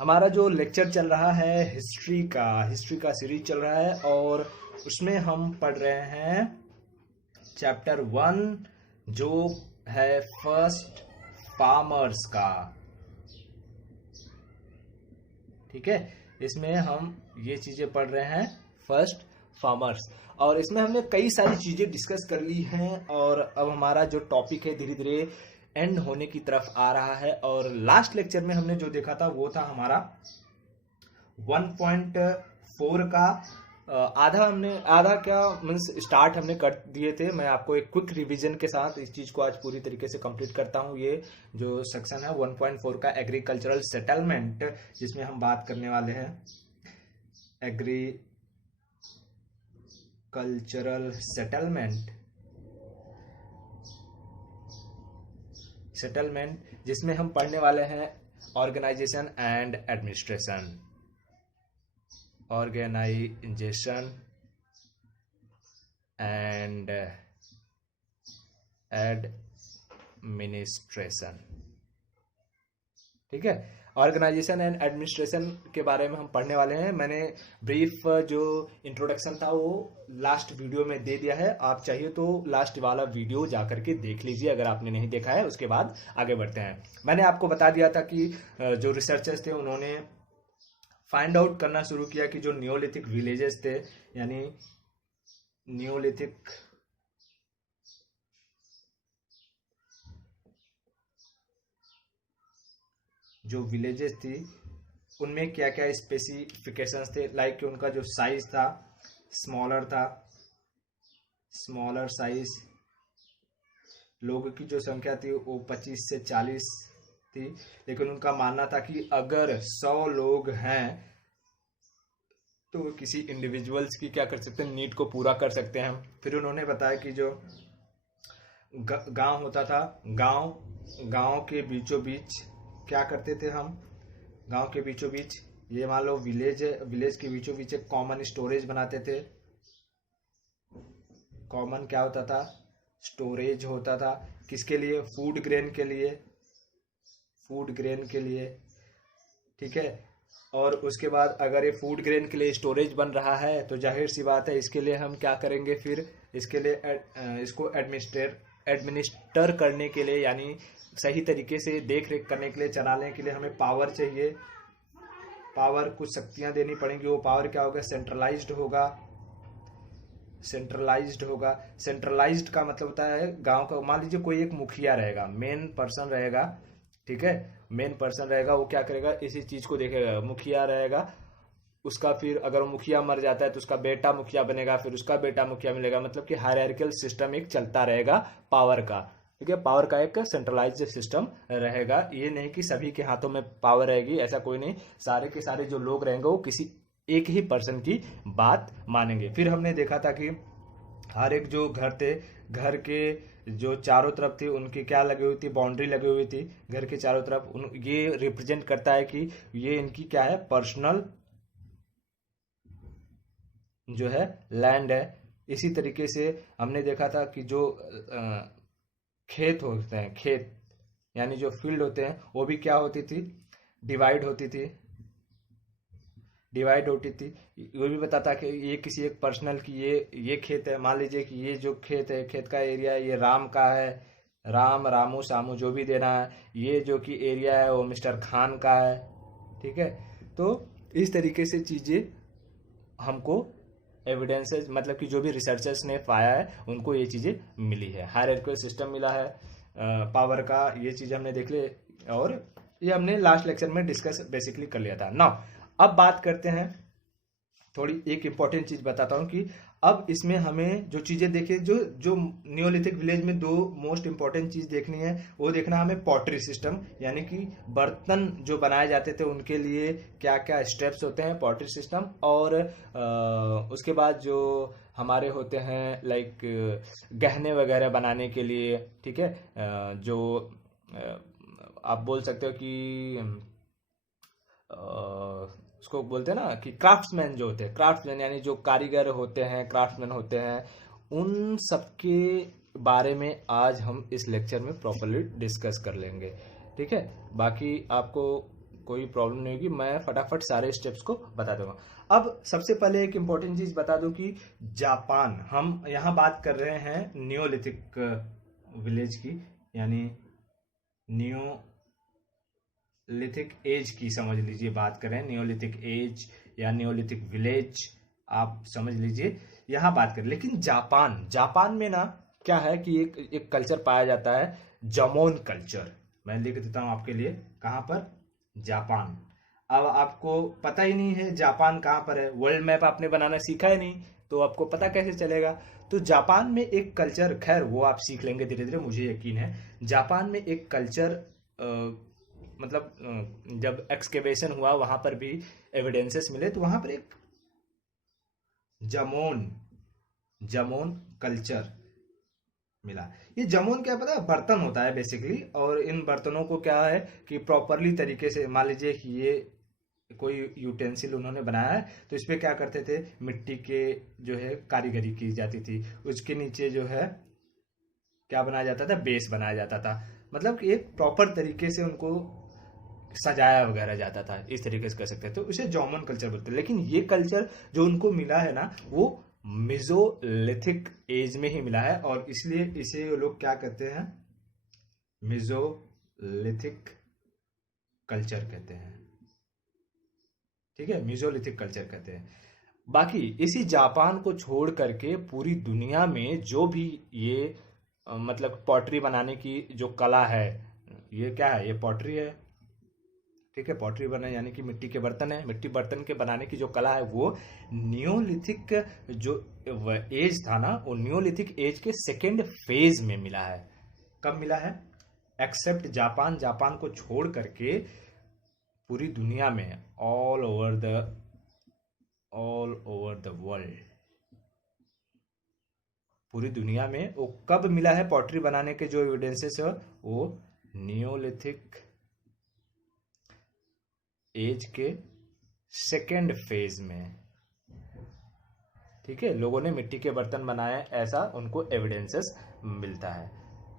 हमारा जो लेक्चर चल रहा है हिस्ट्री का सीरीज चल रहा है और उसमें हम पढ़ रहे हैं चैप्टर 1 जो है फर्स्ट फार्मर्स का। ठीक है, इसमें हम ये चीजें पढ़ रहे हैं फर्स्ट फार्मर्स और इसमें हमने कई सारी चीजें डिस्कस कर ली हैं और अब हमारा जो टॉपिक है धीरे धीरे एंड होने की तरफ आ रहा है। और लास्ट लेक्चर में हमने जो देखा था वो था हमारा 1.4 का आधा क्या मीन्स स्टार्ट हमने कर दिए थे। मैं आपको एक क्विक रिवीजन के साथ इस चीज को आज पूरी तरीके से कंप्लीट करता हूं। ये जो सेक्शन है 1.4 का एग्रीकल्चरल सेटलमेंट, जिसमें हम बात करने वाले हैं एग्रीकल्चरल सेटलमेंट जिसमें हम पढ़ने वाले हैं ऑर्गेनाइजेशन एंड एडमिनिस्ट्रेशन। ठीक है, ऑर्गेनाइजेशन एंड एडमिनिस्ट्रेशन के बारे में हम पढ़ने वाले हैं। मैंने ब्रीफ जो इंट्रोडक्शन था वो लास्ट वीडियो में दे दिया है, आप चाहिए तो लास्ट वाला वीडियो जाकर के देख लीजिए अगर आपने नहीं देखा है। उसके बाद आगे बढ़ते हैं। मैंने आपको बता दिया था कि जो रिसर्चर्स थे उन्होंने फाइंड आउट करना शुरू किया कि जो नियोलिथिक विलेजेस थे, यानी नियोलिथिक जो विलेजेस थी उनमें क्या क्या स्पेसिफिकेशंस थे। लाइक कि उनका जो साइज था स्मॉलर साइज, लोगों की जो संख्या थी वो 25 से 40 थी। लेकिन उनका मानना था कि अगर 100 लोग हैं तो किसी इंडिविजुअल्स की क्या कर सकते हैं, नीड को पूरा कर सकते हैं। फिर उन्होंने बताया कि जो गांव होता था, गांव के बीचों बीच क्या करते थे हम, गांव के बीचों बीच ये मान लो विलेज है, विलेज के बीचों बीच एक कॉमन स्टोरेज बनाते थे। कॉमन क्या होता था, स्टोरेज होता था। किसके लिए, फूड ग्रेन के लिए। ठीक है, और उसके बाद अगर ये फूड ग्रेन के लिए स्टोरेज बन रहा है तो जाहिर सी बात है इसके लिए हम क्या करेंगे, फिर इसके लिए इसको एडमिनिस्टर करने के लिए, यानी सही तरीके से देख रेख करने के लिए, चलाने के लिए हमें पावर चाहिए। पावर, कुछ शक्तियां देनी पड़ेंगी। वो पावर क्या होगा, सेंट्रलाइज्ड होगा। का मतलब होता है गांव का, मान लीजिए कोई एक मुखिया रहेगा, मेन पर्सन रहेगा। ठीक है, मेन पर्सन रहेगा, वो क्या करेगा, इसी चीज को देखेगा। मुखिया रहेगा, उसका फिर अगर वो मुखिया मर जाता है तो उसका बेटा मुखिया बनेगा, फिर उसका बेटा मुखिया मिलेगा। मतलब कि हायरार्किकल सिस्टम एक चलता रहेगा पावर का। ठीक है, पावर का एक सेंट्रलाइज्ड सिस्टम रहेगा। ये नहीं कि सभी के हाथों में पावर रहेगी, ऐसा कोई नहीं। सारे के सारे जो लोग रहेंगे वो किसी एक ही पर्सन की बात मानेंगे। फिर हमने देखा था कि हर एक जो घर थे, घर के जो चारों तरफ थी उनकी क्या लगी हुई थी, बाउंड्री लगी हुई थी घर के चारों तरफ। ये रिप्रेजेंट करता है कि ये इनकी क्या है, पर्सनल जो है लैंड है। इसी तरीके से हमने देखा था कि जो खेत होते हैं, खेत यानी जो फील्ड होते हैं, वो भी क्या होती थी, डिवाइड होती थी। वो भी बताता कि ये किसी एक पर्सनल की ये खेत है। मान लीजिए कि ये जो खेत है, खेत का एरिया ये राम का है, रामू सामू जो भी देना है। ये जो कि एरिया है वो मिस्टर खान का है। ठीक है, तो इस तरीके से चीजें हमको एविडेंसेस, मतलब कि जो भी रिसर्चर्स ने पाया है उनको ये चीजें मिली है। हायरार्किकल सिस्टम मिला है पावर का, ये चीज हमने देख ली और ये हमने लास्ट लेक्चर में डिस्कस बेसिकली कर लिया था। नाउ अब बात करते हैं, थोड़ी एक इंपॉर्टेंट चीज बताता हूं कि अब इसमें हमें जो चीजें देखिए, जो नियोलिथिक विलेज में दो मोस्ट इंपॉर्टेंट चीज देखनी है, वो देखना हमें पॉटरी सिस्टम, यानी कि बर्तन जो बनाए जाते थे उनके लिए क्या क्या स्टेप्स होते हैं, पॉटरी सिस्टम। और उसके बाद जो हमारे होते हैं लाइक गहने वगैरह बनाने के लिए। ठीक है, जो आप बोल सकते हो कि उसको बोलते हैं ना कि क्राफ्ट्समैन जो होते हैं, क्राफ्ट्समैन यानी जो कारीगर होते हैं, क्राफ्ट्समैन होते हैं, उन सबके बारे में आज हम इस लेक्चर में प्रॉपर्ली डिस्कस कर लेंगे। ठीक है, बाकी आपको कोई प्रॉब्लम नहीं होगी, मैं फटाफट सारे स्टेप्स को बता दूंगा। अब सबसे पहले एक इंपॉर्टेंट चीज बता दूं कि जापान, हम यहाँ बात कर रहे हैं नियोलिथिक विलेज की, यानी नियोलिथिक एज की, समझ लीजिए बात करें नियोलिथिक एज या नियोलिथिक विलेज, आप समझ लीजिए यहाँ बात करें। लेकिन जापान में ना क्या है कि एक कल्चर पाया जाता है, जमोन कल्चर। मैं लिख देता हूं आपके लिए, कहां पर, जापान। अब आपको पता ही नहीं है जापान कहां पर है, वर्ल्ड मैप आपने बनाना सीखा ही नहीं, तो आपको पता कैसे चलेगा। तो जापान में एक कल्चर, खैर वो आप सीख लेंगे धीरे धीरे, मुझे यकीन है। जापान में एक कल्चर मतलब जब एक्सकेवेशन हुआ वहां पर भी एविडेंसेस मिले, तो वहां पर एक जमोन कल्चर मिला। ये जमून क्या पता है, बर्तन होता है बेसिकली, और इन बर्तनों को क्या है कि प्रॉपरली तरीके से, मान लीजिए कि ये कोई यूटेंसिल उन्होंने बनाया है, तो इस पे क्या करते थे, मिट्टी के जो है कारीगरी की जाती थी, उसके नीचे जो है क्या बनाया जाता था, बेस बनाया जाता था, मतलब कि एक प्रॉपर तरीके से उनको सजाया वगैरह जाता था, इस तरीके से कर सकते हैं, तो इसे जॉमन कल्चर बोलते हैं। लेकिन ये कल्चर जो उनको मिला है ना, वो मेसोलिथिक एज में ही मिला है, और इसलिए इसे लोग क्या कहते हैं, मेसोलिथिक कल्चर कहते हैं। ठीक है, मेसोलिथिक कल्चर कहते हैं। बाकी इसी जापान को छोड़ करके पूरी दुनिया में जो भी ये मतलब पॉटरी बनाने की जो कला है, ये क्या है, ये पॉटरी है। ठीक है, पॉटरी बना यानी कि मिट्टी के बर्तन है, मिट्टी बर्तन के बनाने की जो कला है वो नियोलिथिक जो एज था ना, वो नियोलिथिक एज के सेकेंड फेज में मिला है। कब मिला है, एक्सेप्ट जापान को छोड़ करके पूरी दुनिया में, ऑल ओवर द वर्ल्ड, पूरी दुनिया में वो कब मिला है, पॉटरी बनाने के जो एविडेंसेस है वो नियोलिथिक एज के सेकेंड फेज में। ठीक है, लोगों ने मिट्टी के बर्तन बनाए, ऐसा उनको एविडेंसेस मिलता है।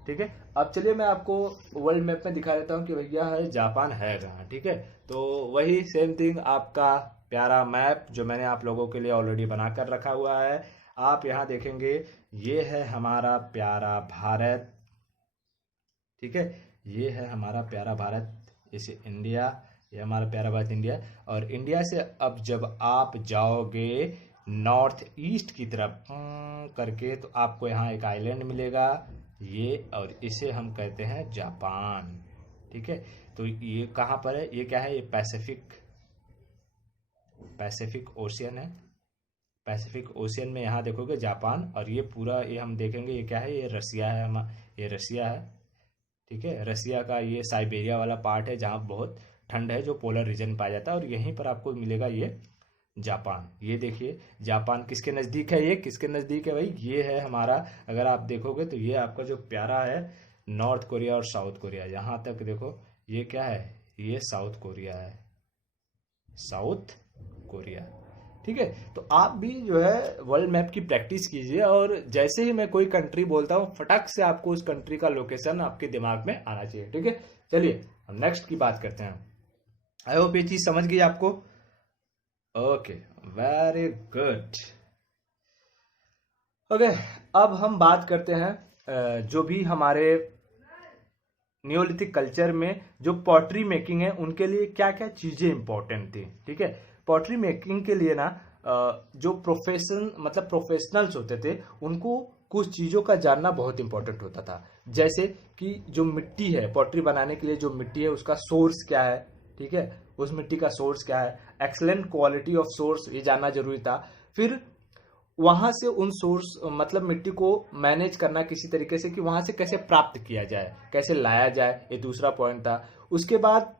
ठीक है, अब चलिए मैं आपको वर्ल्ड मैप में दिखा देता हूं कि भैया है जापान है कहाँ। ठीक है, तो वही सेम थिंग, आपका प्यारा मैप जो मैंने आप लोगों के लिए ऑलरेडी बना कर रखा हुआ है, आप यहाँ देखेंगे, ये है हमारा प्यारा भारत। ठीक है, ये है हमारा प्यारा भारत, जैसे इंडिया, ये हमारा प्यारा भारत इंडिया। और इंडिया से अब जब आप जाओगे नॉर्थ ईस्ट की तरफ करके, तो आपको यहाँ एक आइलैंड मिलेगा ये, और इसे हम कहते हैं जापान। ठीक है, तो ये कहाँ पर है, ये क्या है, ये पैसिफिक ओशियन है। पैसिफिक ओशियन में यहाँ देखोगे जापान, और ये पूरा ये हम देखेंगे, ये क्या है, ये रसिया है, ये रसिया है। ठीक है, रसिया का ये साइबेरिया वाला पार्ट है जहाँ बहुत ठंड है, जो पोलर रीजन पाया जाता है, और यहीं पर आपको मिलेगा ये जापान। ये देखिए जापान किसके नज़दीक है, ये किसके नज़दीक है भाई, ये है हमारा, अगर आप देखोगे तो ये आपका जो प्यारा है नॉर्थ कोरिया और साउथ कोरिया, यहाँ तक देखो, ये क्या है, ये साउथ कोरिया है, साउथ कोरिया। ठीक है, तो आप भी जो है वर्ल्ड मैप की प्रैक्टिस कीजिए, और जैसे ही मैं कोई कंट्री बोलता हूँ, फटाक से आपको उस कंट्री का लोकेशन आपके दिमाग में आना चाहिए। ठीक है, चलिए हम नेक्स्ट की बात करते हैं। आई होप ये चीज समझ गई आपको। Okay, very good. ओके, अब हम बात करते हैं जो भी हमारे नियोलिथिक कल्चर में जो पॉटरी मेकिंग है, उनके लिए क्या क्या चीजें इंपॉर्टेंट थी। ठीक है, पॉटरी मेकिंग के लिए ना जो प्रोफेशनल्स होते थे, उनको कुछ चीज़ों का जानना बहुत इंपॉर्टेंट होता था। जैसे कि जो मिट्टी है, पॉटरी बनाने के लिए जो मिट्टी है उसका सोर्स क्या है। ठीक है, उस मिट्टी का सोर्स क्या है, एक्सलेंट क्वालिटी ऑफ सोर्स, ये जानना जरूरी था। फिर वहां से उन सोर्स मतलब मिट्टी को मैनेज करना किसी तरीके से, कि वहां से कैसे प्राप्त किया जाए, कैसे लाया जाए, ये दूसरा पॉइंट था। उसके बाद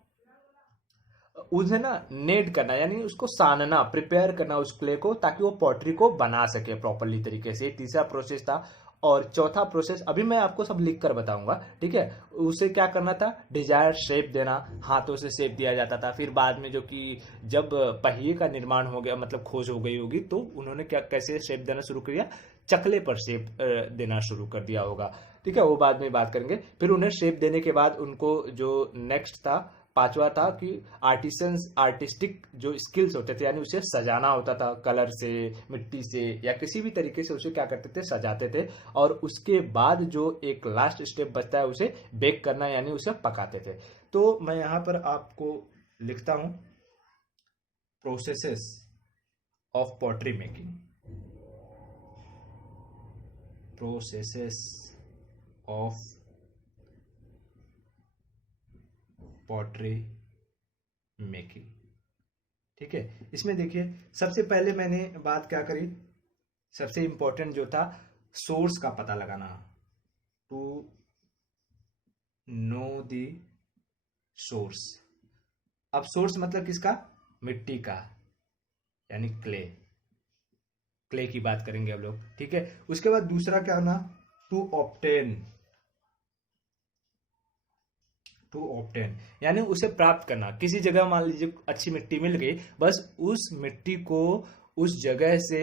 उसे ना नेड करना, यानी उसको सानना, प्रिपेयर करना उस क्ले को, ताकि वो पॉटरी को बना सके प्रॉपरली तरीके से, तीसरा प्रोसेस था। और चौथा प्रोसेस अभी मैं आपको सब लिख कर बताऊंगा। ठीक है, उसे क्या करना था, डिजायर शेप देना, हाथों से शेप दिया जाता था। फिर बाद में जो कि जब पहिए का निर्माण हो गया, मतलब खोज हो गई होगी, तो उन्होंने क्या कैसे शेप देना शुरू किया, चकले पर शेप देना शुरू कर दिया होगा। ठीक है, वो बाद में बात करेंगे। फिर उन्हें शेप देने के बाद उनको जो नेक्स्ट था पांचवा था कि आर्टिस्टिक जो स्किल्स होते थे, यानी उसे सजाना होता था कलर से, मिट्टी से, या किसी भी तरीके से उसे क्या करते थे, सजाते थे। और उसके बाद जो एक लास्ट स्टेप बचता है उसे बेक करना, यानी उसे पकाते थे। तो मैं यहाँ पर आपको लिखता हूँ processes of pottery making. Processes of pottery making, ठीक है। इसमें देखिए सबसे पहले मैंने बात क्या करी, सबसे इंपॉर्टेंट जो था सोर्स का पता लगाना, टू नो दी सोर्स। अब सोर्स मतलब किसका, मिट्टी का, यानी क्ले की बात करेंगे हम लोग, ठीक है। उसके बाद दूसरा क्या होना, टू ऑब्टेन, यानी उसे प्राप्त करना। किसी जगह मान लीजिए अच्छी मिट्टी मिल गई, बस उस मिट्टी को उस जगह से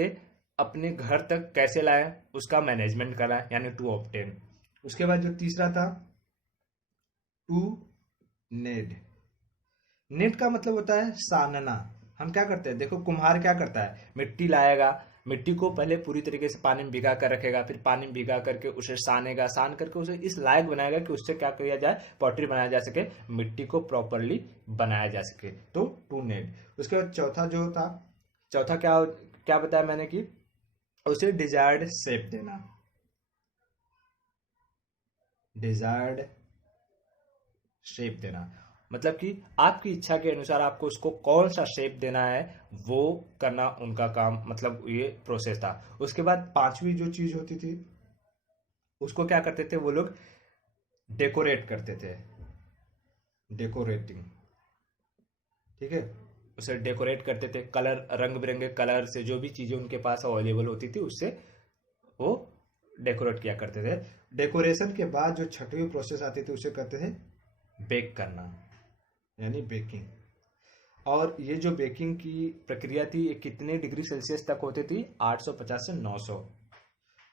अपने घर तक कैसे लाए, उसका मैनेजमेंट करा, यानी टू ऑब्टेन। उसके बाद जो तीसरा था टू नेड। नेट का मतलब होता है सानना। हम क्या करते हैं, देखो कुम्हार क्या करता है, मिट्टी लाएगा, मिट्टी को पहले पूरी तरीके से पानी में भिगा कर रखेगा, फिर पानी में भिगा करके उसे सानेगा, सान करके उसे इस लायक बनाएगा कि उससे क्या किया जाए, पॉटरी बनाया जा सके, मिट्टी को प्रॉपरली बनाया जा सके। तो टू नेड। उसके बाद चौथा जो था, चौथा क्या क्या बताया मैंने कि उसे डिजायर्ड शेप देना, डिजायर्ड शेप देना, मतलब कि आपकी इच्छा के अनुसार आपको उसको कौन सा शेप देना है वो करना उनका काम, मतलब ये प्रोसेस था। उसके बाद पांचवी जो चीज होती थी उसको क्या करते थे वो लोग, डेकोरेट करते थे, डेकोरेटिंग, ठीक है। उसे डेकोरेट करते थे, कलर, रंग बिरंगे कलर से, जो भी चीजें उनके पास अवेलेबल होती थी उससे वो डेकोरेट किया करते थे। डेकोरेशन के बाद जो छठवीं प्रोसेस आती थी उसे कहते थे बेक करना, यानी बेकिंग। और ये जो बेकिंग की प्रक्रिया थी ये कितने डिग्री सेल्सियस तक होती थी, 850 से 900,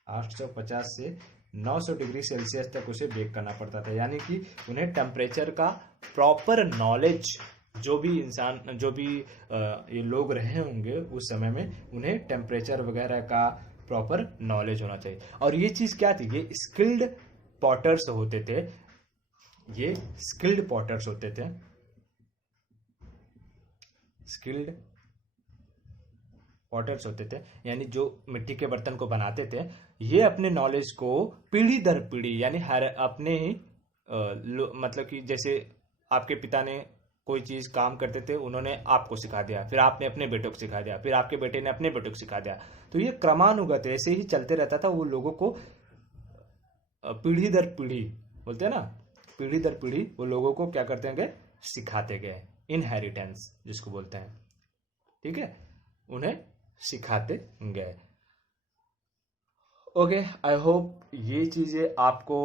850 से 900 डिग्री सेल्सियस तक उसे बेक करना पड़ता था। यानी कि उन्हें टेम्परेचर का प्रॉपर नॉलेज, जो भी इंसान, जो भी ये लोग रहे होंगे उस समय में, उन्हें टेम्परेचर वगैरह का प्रॉपर नॉलेज होना चाहिए। और ये चीज क्या थी, ये स्किल्ड पॉटर्स होते थे, ये स्किल्ड पॉटर्स होते थे, स्किल्ड पॉटर्स होते थे, यानी जो मिट्टी के बर्तन को बनाते थे, ये अपने नॉलेज को पीढ़ी दर पीढ़ी, यानी हर अपने ही मतलब कि जैसे आपके पिता ने कोई चीज काम करते थे, उन्होंने आपको सिखा दिया, फिर आपने अपने बेटों को सिखा दिया, फिर आपके बेटे ने अपने बेटों को सिखा दिया। तो ये क्रमानुगत ऐसे ही चलते रहता था, वो लोगों को पीढ़ी दर पीढ़ी, बोलते हैं ना, पीढ़ी दर पीढ़ी वो लोगों को क्या करते हैं, सिखाते गए, इनहेरिटेंस जिसको बोलते हैं, ठीक है, उन्हें सिखाते गए। ओके, आई होप ये चीजें आपको,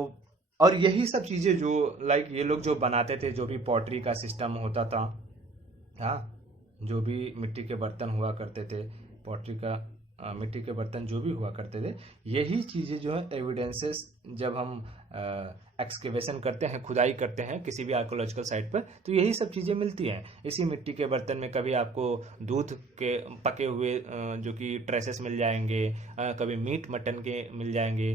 और यही सब चीजें जो लाइक ये लोग जो बनाते थे, जो भी पॉटरी का सिस्टम होता था, हाँ, जो भी मिट्टी के बर्तन हुआ करते थे, पॉटरी का मिट्टी के बर्तन जो भी हुआ करते थे, यही चीज़ें जो है एविडेंसेस, जब हम एक्सकेवेशन करते हैं, खुदाई करते हैं किसी भी आर्कोलॉजिकल साइट पर, तो यही सब चीज़ें मिलती हैं। इसी मिट्टी के बर्तन में कभी आपको दूध के पके हुए जो कि ट्रेसेस मिल जाएंगे, कभी मीट मटन के मिल जाएंगे,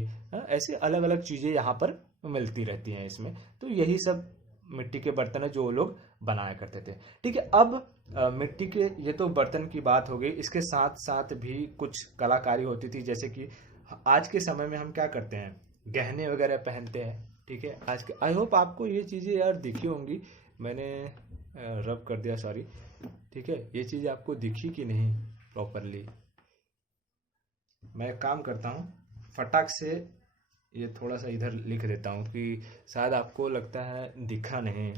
ऐसे अलग अलग चीज़ें यहाँ पर मिलती रहती हैं इसमें। तो यही सब मिट्टी के बर्तन है जो वो लोग बनाया करते थे, ठीक है। अब मिट्टी के, ये तो बर्तन की बात हो गई, इसके साथ साथ भी कुछ कलाकारी होती थी, जैसे कि आज के समय में हम क्या करते हैं, गहने वगैरह पहनते हैं, ठीक है। आज के, आई होप आपको ये चीज़ें यार दिखी होंगी, मैंने रब कर दिया, सॉरी, ठीक है। ये चीज़ आपको दिखी कि नहीं प्रॉपरली, मैं एक काम करता हूँ, फटाक से ये थोड़ा सा इधर लिख देता हूँ कि शायद आपको लगता है दिखा नहीं,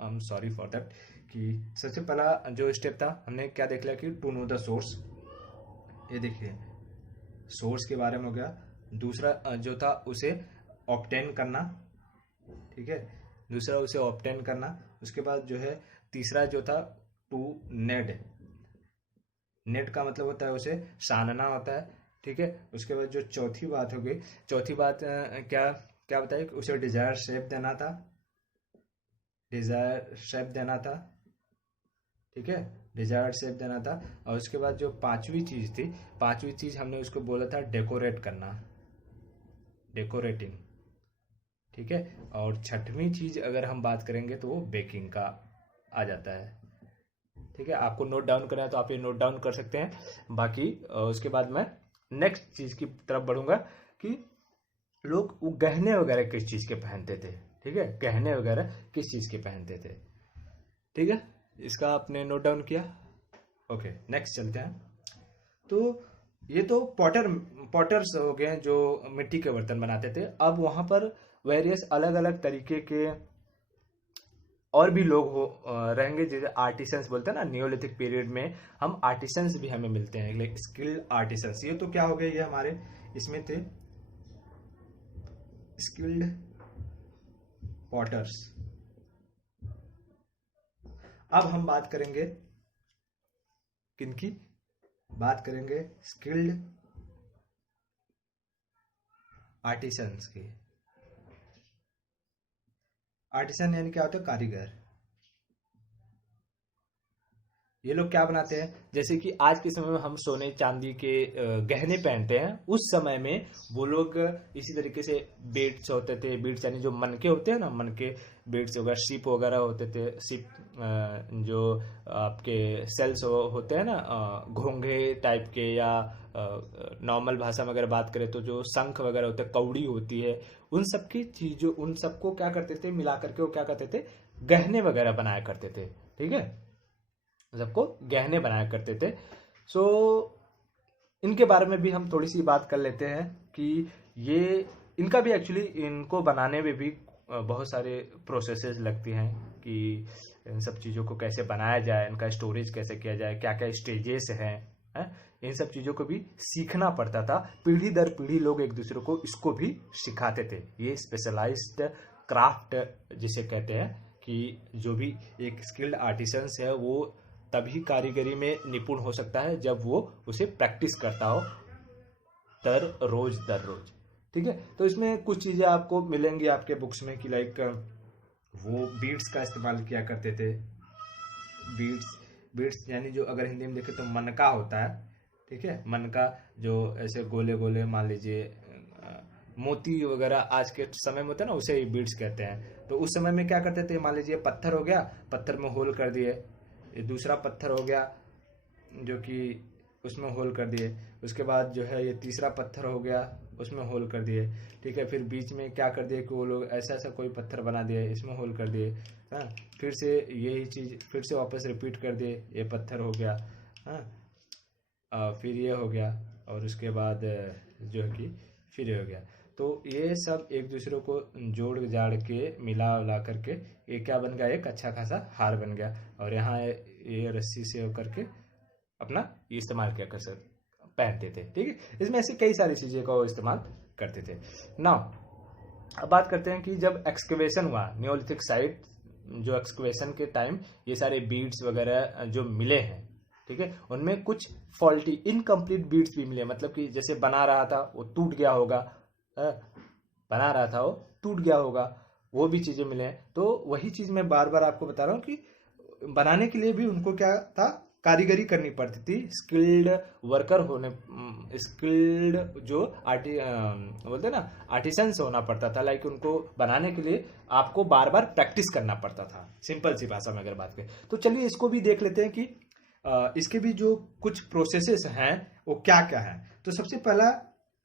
I am sorry for that. कि सबसे पहला जो स्टेप था, हमने क्या देख लिया कि टू नो द सोर्स, ये देखिए सोर्स के बारे में हो गया। दूसरा जो था उसे ऑब्टेन करना, ठीक है, दूसरा उसे ऑब्टेन करना। उसके बाद जो है तीसरा जो था टू नेड, नेड का मतलब होता है उसे सानना होता है, ठीक है। उसके बाद जो चौथी बात हो गई, चौथी बात क्या क्या बताइए, उसे डिजायर शेप देना था, डिजायर शेप देना था, ठीक है, डिजायर्ड शेप देना था। और उसके बाद जो पांचवी चीज थी, पांचवी चीज हमने उसको बोला था डेकोरेट करना, डेकोरेटिंग, ठीक है। और छठवीं चीज अगर हम बात करेंगे तो वो बेकिंग का आ जाता है, ठीक है। आपको नोट डाउन करना है तो आप ये नोट डाउन कर सकते हैं। बाकी उसके बाद मैं नेक्स्ट चीज की तरफ बढ़ूंगा कि लोग वो गहने वगैरह किस चीज के पहनते थे, ठीक है, गहने वगैरह किस चीज के पहनते थे, ठीक है। इसका आपने नोट डाउन किया, ओके। नेक्स्ट चलते हैं। तो ये तो पॉटर्स हो गए जो मिट्टी के बर्तन बनाते थे। अब वहां पर वेरियस अलग अलग तरीके के और भी लोग रहेंगे, जैसे आर्टिसंस बोलते हैं ना, नियोलिथिक पीरियड में हम आर्टिसंस भी हमें मिलते हैं, लाइक स्किल्ड आर्टिसंस। ये तो क्या हो गया, ये हमारे इसमें थे स्किल्ड पॉटर्स। अब हम बात करेंगे किनकी, बात करेंगे स्किल्ड आर्टिसंस की। आर्टिसन यानी क्या होता है, कारीगर। ये लोग क्या बनाते हैं, जैसे कि आज के समय में हम सोने चांदी के गहने पहनते हैं, उस समय में वो लोग इसी तरीके से बीड्स होते थे, बीड्स यानी जो मनके होते हैं ना, मनके बीड्स वगैरह, शिप वगैरह होते थे, शिप जो आपके सेल्स होते हैं ना, घोंघे टाइप के, या नॉर्मल भाषा में अगर बात करें तो जो शंख वगैरह होते हैं, कौड़ी होती है, उन सब की चीजों, उन सबको क्या करते थे, मिला करके वो क्या करते थे, गहने वगैरह बनाया करते थे, ठीक है, सबको गहने बनाया करते थे। सो इनके बारे में भी हम थोड़ी सी बात कर लेते हैं कि ये इनका भी एक्चुअली, इनको बनाने में भी बहुत सारे प्रोसेसेस लगती हैं कि इन सब चीज़ों को कैसे बनाया जाए, इनका स्टोरेज कैसे किया जाए, क्या क्या स्टेजेस हैं, इन सब चीज़ों को भी सीखना पड़ता था। पीढ़ी दर पीढ़ी लोग एक दूसरे को इसको भी सिखाते थे। ये स्पेशलाइज्ड क्राफ्ट जिसे कहते हैं, कि जो भी एक स्किल्ड आर्टिसंस है वो तभी कारीगरी में निपुण हो सकता है जब वो उसे प्रैक्टिस करता हो दर रोज, ठीक है। तो इसमें कुछ चीजें आपको मिलेंगी आपके बुक्स में कि लाइक वो बीड्स का इस्तेमाल किया करते थे। बीड्स यानी जो अगर हिंदी में देखें तो मनका होता है, ठीक है, मनका जो ऐसे गोले गोले, मान लीजिए मोती वगैरह आज के समय में होता है ना, उसे बीड्स कहते हैं। तो उस समय में क्या करते थे, मान लीजिए पत्थर हो गया, पत्थर में होल कर दिए, ये दूसरा पत्थर हो गया जो कि उसमें होल कर दिए, उसके बाद जो है ये तीसरा पत्थर हो गया, उसमें होल कर दिए, ठीक है। फिर बीच में क्या कर दिए कि वो लोग ऐसा ऐसा कोई पत्थर बना दिए, इसमें होल कर दिए, हाँ, फिर से यही चीज़ फिर से वापस रिपीट कर दिए, ये पत्थर हो गया, हाँ, फिर ये हो गया, और उसके बाद जो है कि फिर ये हो गया। तो ये सब एक दूसरे को जोड़ जाड़ के मिला उला करके ये क्या बन गया, एक अच्छा खासा हार बन गया। और यहाँ ये रस्सी से होकर के अपना इस्तेमाल किया कर पहनते थे, ठीक है। इसमें ऐसी कई सारी चीजें का वो इस्तेमाल करते थे। नाउ अब बात करते हैं कि जब एक्सकवेशन हुआ नियोलिथिक साइट, जो एक्सकवेशन के टाइम ये सारे बीड्स वगैरह जो मिले हैं, ठीक है, उनमें कुछ फॉल्टी इनकम्प्लीट बीड्स भी मिले, मतलब कि जैसे बना रहा था वो टूट गया होगा, बना रहा था वो टूट गया होगा, वो भी चीजें मिले हैं। तो वही चीज मैं बार बार आपको बता रहा हूँ कि बनाने के लिए भी उनको क्या था, कारीगरी करनी पड़ती थी, स्किल्ड वर्कर होने, स्किल्ड जो बोलते हैं ना आर्टिसंस होना पड़ता था। लाइक उनको बनाने के लिए आपको बार बार प्रैक्टिस करना पड़ता था, सिंपल सी भाषा में अगर बात करें तो। चलिए इसको भी देख लेते हैं कि इसके भी जो कुछ प्रोसेसेस हैं वो क्या क्या है। तो सबसे पहला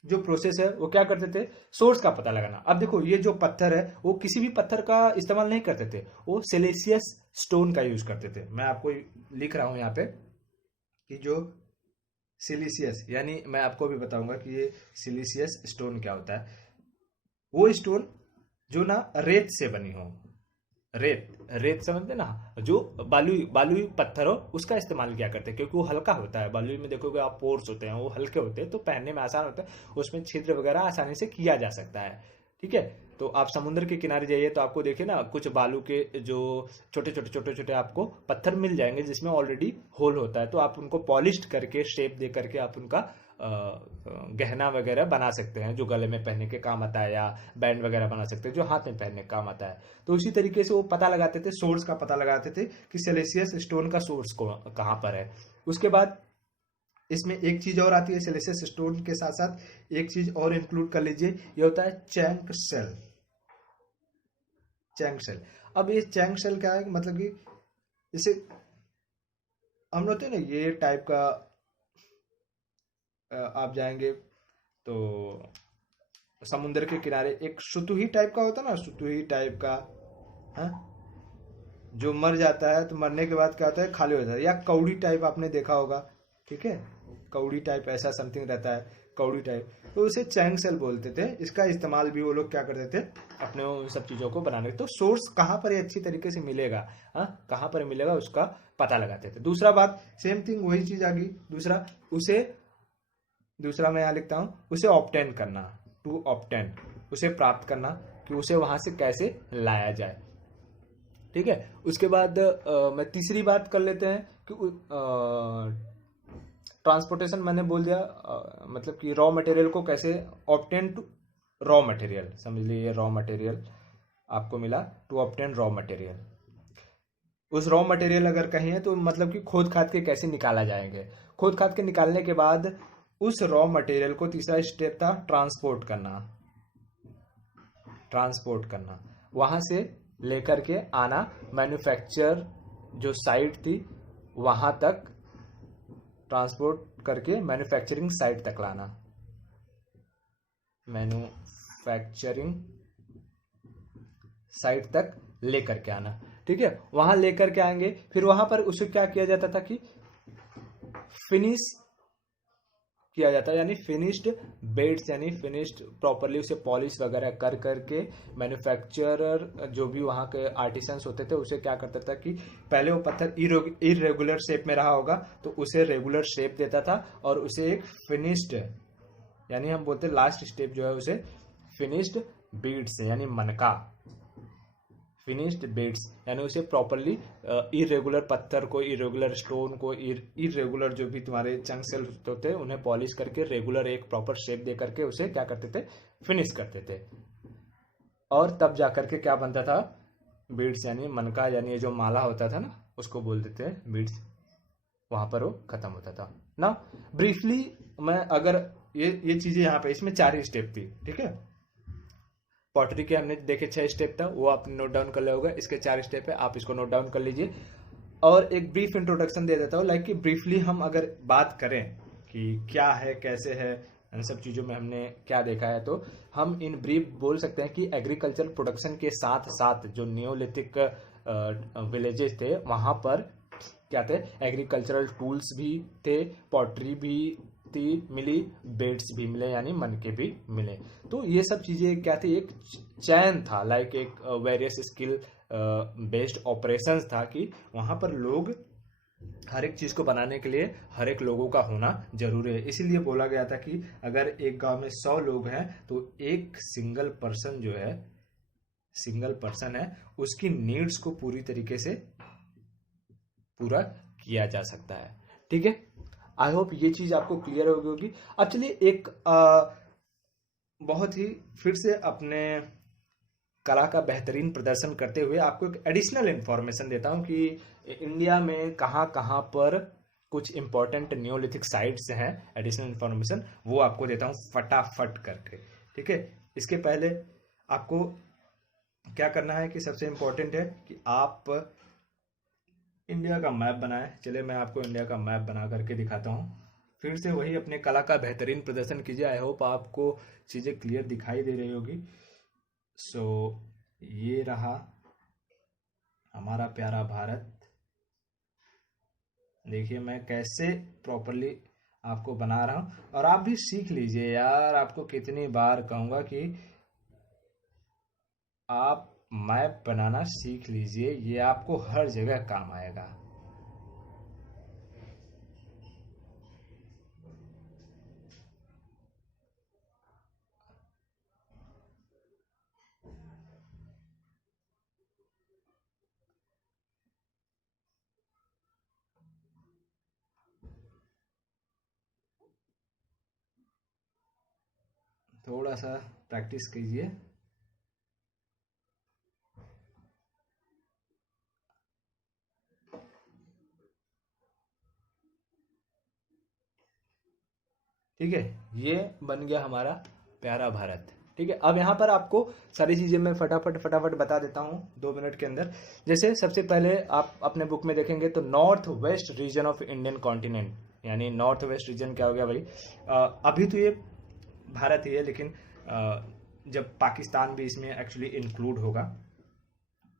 जो प्रोसेस है वो क्या करते थे, सोर्स का पता लगाना। अब देखो ये जो पत्थर है वो किसी भी पत्थर का इस्तेमाल नहीं करते थे, वो सिलिशियस स्टोन का यूज करते थे। मैं आपको लिख रहा हूं यहाँ पे कि जो सिलिशियस, यानी मैं आपको भी बताऊंगा कि ये सिलिशियस स्टोन क्या होता है। वो स्टोन जो ना रेत से बनी हो, रेत समझते ना, जो बालुई पत्थर हो उसका इस्तेमाल किया करते हैं, क्योंकि वो हल्का होता है। बालुई में देखोगे आप पोर्स होते हैं वो हल्के होते हैं, तो पहनने में आसान होता है, उसमें छिद्र वगैरह आसानी से किया जा सकता है, ठीक है। तो आप समुद्र के किनारे जाइए तो आपको देखिए ना कुछ बालू के जो छोटे छोटे आपको पत्थर मिल जाएंगे जिसमें ऑलरेडी होल होता है, तो आप उनको पॉलिश करके शेप दे करके आप उनका गहना वगैरह बना सकते हैं, जो गले में पहनने के काम आता है, या बैंड वगैरह बना सकते हैं जो हाथ में पहनने के काम आता है। तो उसी तरीके से वो पता लगाते थे, सोर्स का पता लगाते थे कि सिलिशियस स्टोन का सोर्स कहाँ पर है। उसके बाद इसमें एक चीज और आती है, सिलिशियस स्टोन के साथ साथ एक चीज और इंक्लूड कर लीजिए, ये होता है चैंक सेल। चैंक सेल, अब ये चैंक सेल क्या है, मतलब कि जैसे हम होते हैं ना ये टाइप का, आप जाएंगे तो समुद्र के किनारे एक सुतुही टाइप का होता है ना, सुतुही टाइप का, है जो मर जाता है तो मरने के बाद क्या होता है, खाली हो जाता है, या कौड़ी टाइप आपने देखा होगा, ठीक है, कौड़ी टाइप ऐसा समथिंग रहता है, कौड़ी टाइप, तो उसे चैंग सेल बोलते थे। इसका इस्तेमाल भी वो लोग क्या करते थे अपने उन सब चीज़ों को बनाने, तो सोर्स कहाँ पर ये अच्छी तरीके से मिलेगा, हाँ कहाँ पर मिलेगा उसका पता लगाते थे। दूसरा बात, सेम थिंग वही चीज़ आ गई, दूसरा उसे, दूसरा मैं यहाँ लिखता हूँ, उसे ऑब्टेन करना, टू ऑब्टेन, उसे प्राप्त करना, कि उसे वहां से कैसे लाया जाए, ठीक है। उसके बाद मैं तीसरी बात कर लेते हैं कि ट्रांसपोर्टेशन मैंने बोल दिया, मतलब कि रॉ मटेरियल को कैसे ऑब्टेन टू रॉ मटेरियल, समझ लीजिए रॉ मटेरियल आपको मिला, टू ऑब्टेन रॉ मटेरियल। उस रॉ मटेरियल अगर कहीं है तो मतलब कि खोद खाद के कैसे निकाला जाएंगे, खोद खाद के निकालने के बाद उस रॉ मटेरियल को, तीसरा स्टेप था ट्रांसपोर्ट करना, ट्रांसपोर्ट करना, वहां से लेकर के आना मैन्युफैक्चर जो साइट थी वहां तक, ट्रांसपोर्ट करके मैन्युफैक्चरिंग साइट तक लाना, मैन्युफैक्चरिंग साइट तक लेकर के आना, ठीक है। वहां लेकर के आएंगे, फिर वहां पर उसे क्या किया जाता था कि फिनिश किया जाता है, यानी फिनिश्ड बेड्स, यानी फिनिश्ड प्रॉपरली उसे पॉलिश वगैरह कर करके मैन्युफैक्चरर जो भी वहाँ के आर्टिसंस होते थे उसे क्या करता था कि पहले वो पत्थर इरेगुलर शेप में रहा होगा तो उसे रेगुलर शेप देता था, और उसे एक फिनिश्ड, यानी हम बोलते हैं लास्ट स्टेप जो है उसे फिनिश्ड बीड्स यानी मनका, फिनिश्ड बेड्स, यानी उसे प्रॉपरली इरेगुलर पत्थर को, इरेगुलर स्टोन को, इरेगुलर जो भी तुम्हारे चंक सेल होते हैं उन्हें पॉलिश करके रेगुलर एक प्रॉपर शेप दे करके उसे क्या करते थे, फिनिश करते थे, और तब जा करके क्या बनता था, बीड्स यानी मनका, यानी ये जो माला होता था ना उसको बोल देते हैं बीड्स, वहां पर वो खत्म होता था ना। ब्रीफली मैं अगर ये चीजें यहाँ पे, इसमें 4 ही स्टेप थी, ठीक है। पॉटरी के हमने देखे 6 स्टेप था, वो आपने नोट डाउन कर लिया होगा, इसके 4 स्टेप है, आप इसको नोट डाउन कर लीजिए। और एक ब्रीफ इंट्रोडक्शन दे देता हूँ, लाइक कि ब्रीफली हम अगर बात करें कि क्या है कैसे है, इन सब चीज़ों में हमने क्या देखा है, तो हम इन ब्रीफ बोल सकते हैं कि एग्रीकल्चर प्रोडक्शन के साथ साथ जो नियोलिथिक विलेजेस थे वहाँ पर क्या थे, एग्रीकल्चरल टूल्स भी थे, पॉटरी भी थी मिली, बेड्स भी मिले यानी मनके भी मिले। तो ये सब चीज़ें क्या थी, एक चैन था, लाइक एक वेरियस स्किल बेस्ड ऑपरेशंस था, कि वहाँ पर लोग हर एक चीज़ को बनाने के लिए हर एक लोगों का होना जरूरी है। इसीलिए बोला गया था कि अगर एक गांव में 100 लोग हैं तो एक सिंगल पर्सन जो है, सिंगल पर्सन है, उसकी नीड्स को पूरी तरीके से पूरा किया जा सकता है, ठीक है। आई होप ये चीज आपको क्लियर हो गई होगी। अब चलिए एक बहुत ही फिर से अपने कला का बेहतरीन प्रदर्शन करते हुए आपको एक एडिशनल इंफॉर्मेशन देता हूं कि इंडिया में कहाँ कहाँ पर कुछ इंपॉर्टेंट न्योलिथिक साइट्स हैं, एडिशनल इंफॉर्मेशन वो आपको देता हूं फटाफट करके, ठीक है। इसके पहले आपको क्या करना है कि सबसे इंपॉर्टेंट है कि आप इंडिया का मैप बनाएं। चलिए मैं आपको इंडिया का मैप बना करके दिखाता हूँ। फिर से वही अपने कला का बेहतरीन प्रदर्शन कीजिए। आई होप आपको चीज़ें क्लियर दिखाई दे रही होगी। सो ये रहा हमारा प्यारा भारत। देखिए मैं कैसे प्रॉपरली आपको बना रहा हूँ, और आप भी सीख लीजिए यार। आपको कितनी बार कहूँगा कि आप मैप बनाना सीख लीजिए, ये आपको हर जगह काम आएगा। थोड़ा सा प्रैक्टिस कीजिए। ठीक है, ये बन गया हमारा प्यारा भारत। ठीक है, अब यहाँ पर आपको सारी चीज़ें मैं फटाफट फटाफट बता देता हूँ 2 मिनट के अंदर। जैसे सबसे पहले आप अपने बुक में देखेंगे तो north west region of Indian continent, यानी नॉर्थ वेस्ट रीजन क्या हो गया भाई। अभी तो ये भारत ही है, लेकिन जब पाकिस्तान भी इसमें एक्चुअली इंक्लूड होगा,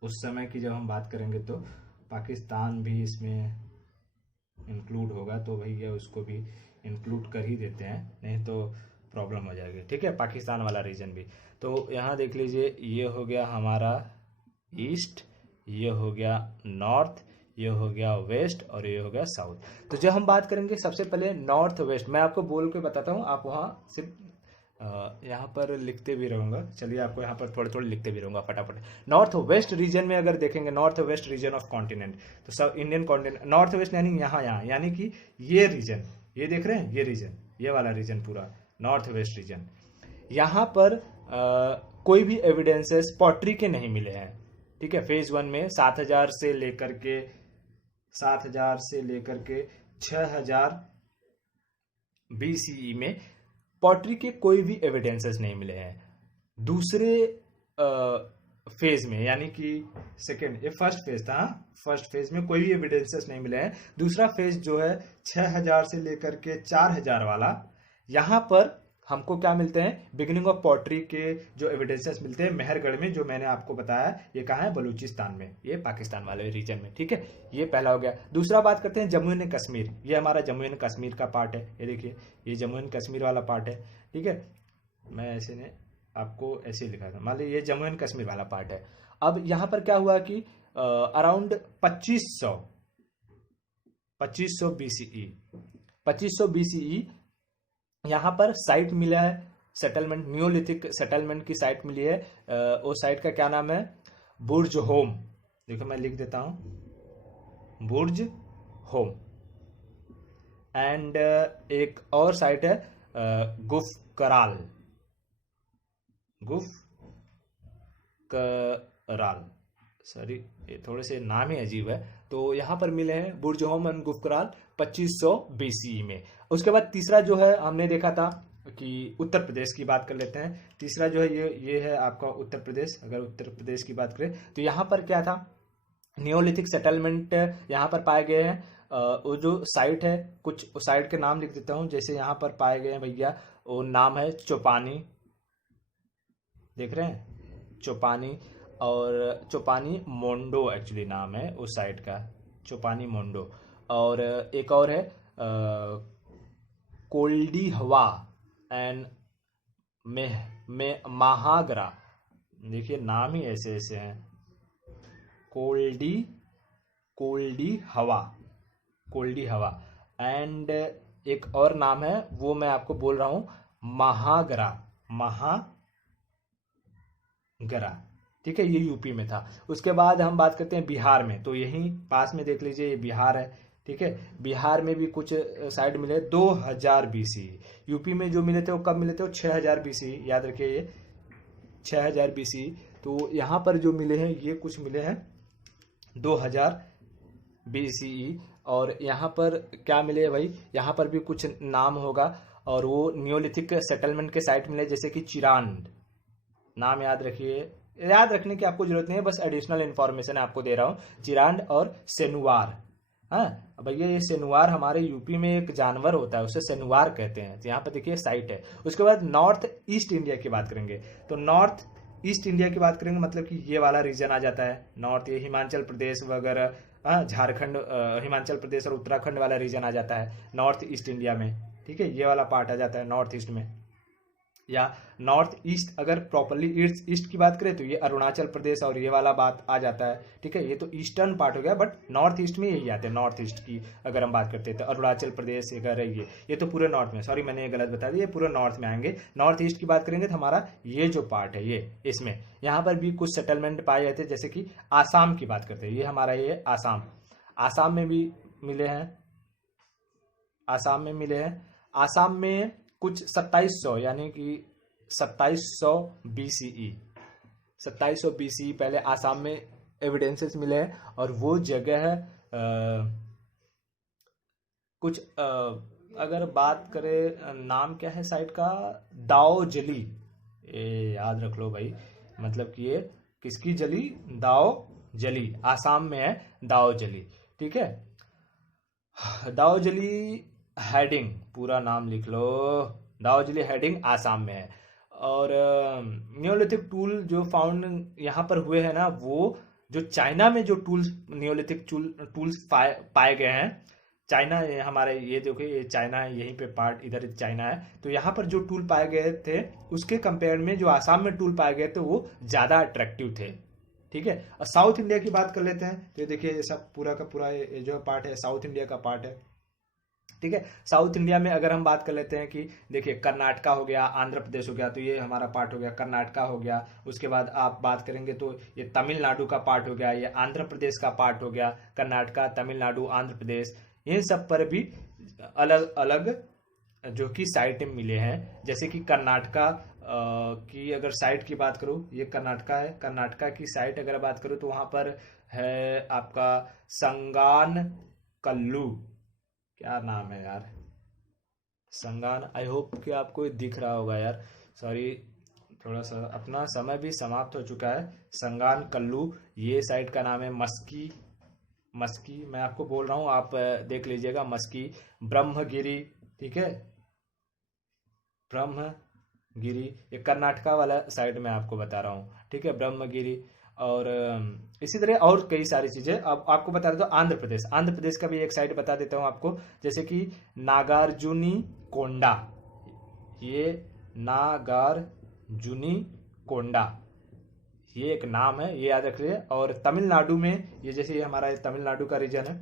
उस समय की जब हम बात करेंगे तो पाकिस्तान भी इसमें इंक्लूड होगा, तो भैया उसको भी इंक्लूड कर ही देते हैं, नहीं तो प्रॉब्लम हो जाएगी। ठीक है, पाकिस्तान वाला रीजन भी। तो यहाँ देख लीजिए, ये हो गया हमारा ईस्ट, ये हो गया नॉर्थ, ये हो गया वेस्ट और ये हो गया साउथ। तो जब हम बात करेंगे सबसे पहले नॉर्थ वेस्ट, मैं आपको बोल के बताता हूँ, आप वहाँ सिर्फ यहाँ पर लिखते भी रहूँगा। चलिए, आपको यहाँ पर थोड़े थोड़े लिखते भी रहूँगा फटाफट। नॉर्थ वेस्ट रीजन में अगर देखेंगे, north west region of continent, तो सब इंडियन कॉन्टिनेंट नॉर्थ वेस्ट यानी यहाँ यहाँ, यानी कि ये रीजन, ये देख रहे हैं, ये रीजन, ये वाला रीजन पूरा नॉर्थ वेस्ट रीजन। यहाँ पर कोई भी एविडेंसेस पॉटरी के नहीं मिले हैं। ठीक है, फेज 1 में 7000 से लेकर के 6000 BCE में पॉटरी के कोई भी एविडेंसेस नहीं मिले हैं। दूसरे फेज में, यानी कि सेकेंड, ये फर्स्ट फेज था, फर्स्ट फेज में कोई भी एविडेंसेस नहीं मिले हैं। दूसरा फेज जो है 6000 से लेकर के 4000 वाला, यहाँ पर हमको क्या मिलते हैं, बिगिनिंग ऑफ पॉटरी के जो एविडेंसेस मिलते हैं मेहरगढ़ में, जो मैंने आपको बताया। ये कहाँ है, बलूचिस्तान में, ये पाकिस्तान वाले रीजन में। ठीक है, ये पहला हो गया। दूसरा बात करते हैं जम्मू एंड कश्मीर, ये हमारा जम्मू एंड कश्मीर का पार्ट है। ये देखिए, ये जम्मू एंड कश्मीर वाला पार्ट है। ठीक है, मैं ऐसे ने आपको ऐसे लिखा था, मान लीजिए ये जम्मू एंड कश्मीर वाला पार्ट है। अब यहाँ पर क्या हुआ कि अराउंड 2500 BCE यहाँ पर साइट मिला है, सेटलमेंट, न्यूलिथिक सेटलमेंट की साइट मिली है। वो साइट का क्या नाम है, बुर्ज होम। देखो मैं लिख देता हूँ, बुर्ज होम। एंड एक और साइट है गुफ कराल, सॉरी ये थोड़े से नाम ही अजीब है। तो यहाँ पर मिले हैं बुर्ज होम एंड गुफ कराल 2500 BCE में। उसके बाद तीसरा जो है हमने देखा था कि उत्तर प्रदेश की बात कर लेते हैं। तीसरा जो है ये है आपका उत्तर प्रदेश। अगर उत्तर प्रदेश की बात करें तो यहाँ पर क्या था, नियोलिथिक सेटलमेंट यहाँ पर पाए गए हैं। वो जो साइट है, कुछ साइट के नाम लिख देता हूँ। जैसे यहाँ पर पाए गए हैं भैया, वो नाम है चौपानी, देख रहे हैं, चौपानी। और चौपानी मोंडो एक्चुअली नाम है उस साइट का, चौपानी मोंडो। और एक और है कोल्डी हवा एंड में महागरा। देखिए नाम ही ऐसे ऐसे हैं, कोल्डी हवा एंड एक और नाम है, वो मैं आपको बोल रहा हूं, महागरा। ठीक है, ये यूपी में था। उसके बाद हम बात करते हैं बिहार में, तो यहीं पास में देख लीजिए, ये बिहार है। ठीक है, बिहार में भी कुछ साइड मिले 2000 BCE। यूपी में जो मिले थे वो कब मिले थे, वो 6000 BCE, याद रखिए ये 6000 BCE। तो यहाँ पर जो मिले हैं ये कुछ मिले हैं 2000 BCE। और यहाँ पर क्या मिले भाई, यहाँ पर भी कुछ नाम होगा, और वो नियोलिथिक सेटलमेंट के साइट मिले, जैसे कि चिरांड, नाम याद रखिए। याद रखने की आपको जरूरत नहीं है, बस एडिशनल इन्फॉर्मेशन आपको दे रहा हूँ। चिरांड और सेनुवार। हाँ भैया, ये सेनुवार हमारे यूपी में एक जानवर होता है, उसे सेनुवार कहते हैं। तो यहाँ पर देखिए साइट है। उसके बाद नॉर्थ ईस्ट इंडिया की बात करेंगे, तो नॉर्थ ईस्ट इंडिया की बात करेंगे, मतलब कि ये वाला रीजन आ जाता है नॉर्थ, ये हिमाचल प्रदेश वगैरह, झारखंड, हिमाचल प्रदेश और उत्तराखंड वाला रीजन आ जाता है नॉर्थ ईस्ट इंडिया में। ठीक है, ये वाला पार्ट आ जाता है नॉर्थ ईस्ट में। या नॉर्थ ईस्ट अगर प्रॉपरली ईस्ट की बात करें तो ये अरुणाचल प्रदेश और ये वाला बात आ जाता है। ठीक है, ये तो ईस्टर्न पार्ट हो गया, बट नॉर्थ ईस्ट में यही आते हैं। नॉर्थ ईस्ट की अगर हम बात करते हैं तो अरुणाचल प्रदेश अगर ये तो पूरे नॉर्थ में, सॉरी मैंने ये गलत बता दिया, ये पूरे नॉर्थ में आएंगे। नॉर्थ ईस्ट की बात करेंगे तो हमारा ये जो पार्ट है, ये इसमें यहाँ पर भी कुछ सेटलमेंट पाए जाते हैं। जैसे कि आसाम की बात करते हैं, ये हमारा ये आसाम में भी मिले हैं, आसाम में कुछ 2700, यानी कि 2700 BCE, 2700 BCE पहले आसाम में एविडेंसेस मिले हैं। और वो जगह है कुछ अगर बात करें नाम क्या है साइट का, दाओजली, ये याद रख लो भाई, मतलब कि ये किसकी जली, दाओजली, आसाम में है दाओजली, ठीक है। दाओजली हेडिंग, पूरा नाम लिख लो, दाओजली हेडिंग आसाम में है। और नियोलिथिक टूल जो फाउंड यहाँ पर हुए हैं ना, वो जो चाइना में जो टूल्स नियोलिथिक टूल्स पाए गए हैं, चाइना हमारे ये देखो, ये चाइना है, यहीं पे पार्ट इधर चाइना है, तो यहाँ पर जो टूल पाए गए थे उसके कंपेयर में जो आसाम में टूल पाए गए थे वो ज़्यादा अट्रैक्टिव थे, ठीक है। और साउथ इंडिया की बात कर लेते हैं, तो ये देखिए ये सब पूरा का पूरा ये जो पार्ट है साउथ इंडिया का पार्ट है, ठीक है। साउथ इंडिया में अगर हम बात कर लेते हैं कि देखिए कर्नाटका हो गया, आंध्र प्रदेश हो गया, तो ये हमारा पार्ट हो गया, कर्नाटका हो गया। उसके बाद आप बात करेंगे तो ये तमिलनाडु का पार्ट हो गया, ये आंध्र प्रदेश का पार्ट हो गया, कर्नाटका, तमिलनाडु, आंध्र प्रदेश, इन सब पर भी अलग अलग जो कि साइटें मिले हैं। जैसे कि कर्नाटका की अगर साइट की बात करूँ, ये कर्नाटका है, कर्नाटका की साइट अगर बात करूँ तो वहाँ पर है आपका संगान कल्लू, क्या नाम है यार, संगान, आई होप कि आपको दिख रहा होगा यार, सॉरी थोड़ा सा अपना समय भी समाप्त हो चुका है। संगान कल्लू ये साइट का नाम है। मस्की, मस्की मैं आपको बोल रहा हूँ, आप देख लीजिएगा, मस्की, ब्रह्मगिरी, ठीक है, ब्रह्मगिरी, ये कर्नाटका वाला साइड में आपको बता रहा हूँ, ठीक है, ब्रह्मगिरी। और इसी तरह और कई सारी चीजें अब आपको बता देता हूँ। आंध्र प्रदेश, आंध्र प्रदेश का भी एक साइड बता देता हूँ आपको, जैसे कि नागार्जुनी कोंडा, ये नागार्जुनी कोंडा ये एक नाम है, ये याद रखिए। और तमिलनाडु में ये जैसे ये हमारा तमिलनाडु का रीजन है,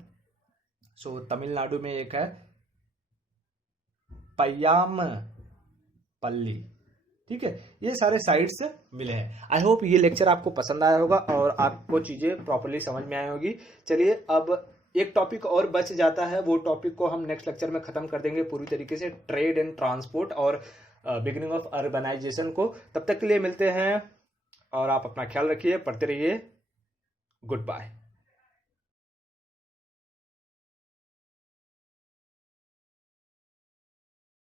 सो तमिलनाडु में एक है पय्याम पल्ली, ठीक है। ये सारे साइट्स मिले हैं। आई होप ये लेक्चर आपको पसंद आया होगा और आपको चीजें प्रॉपर्ली समझ में आई होगी। चलिए अब एक टॉपिक और बच जाता है, वो टॉपिक को हम नेक्स्ट लेक्चर में खत्म कर देंगे पूरी तरीके से, ट्रेड एंड ट्रांसपोर्ट और बिगिनिंग ऑफ अर्बनाइजेशन को। तब तक के लिए मिलते हैं और आप अपना ख्याल रखिए, पढ़ते रहिए, गुड बाय।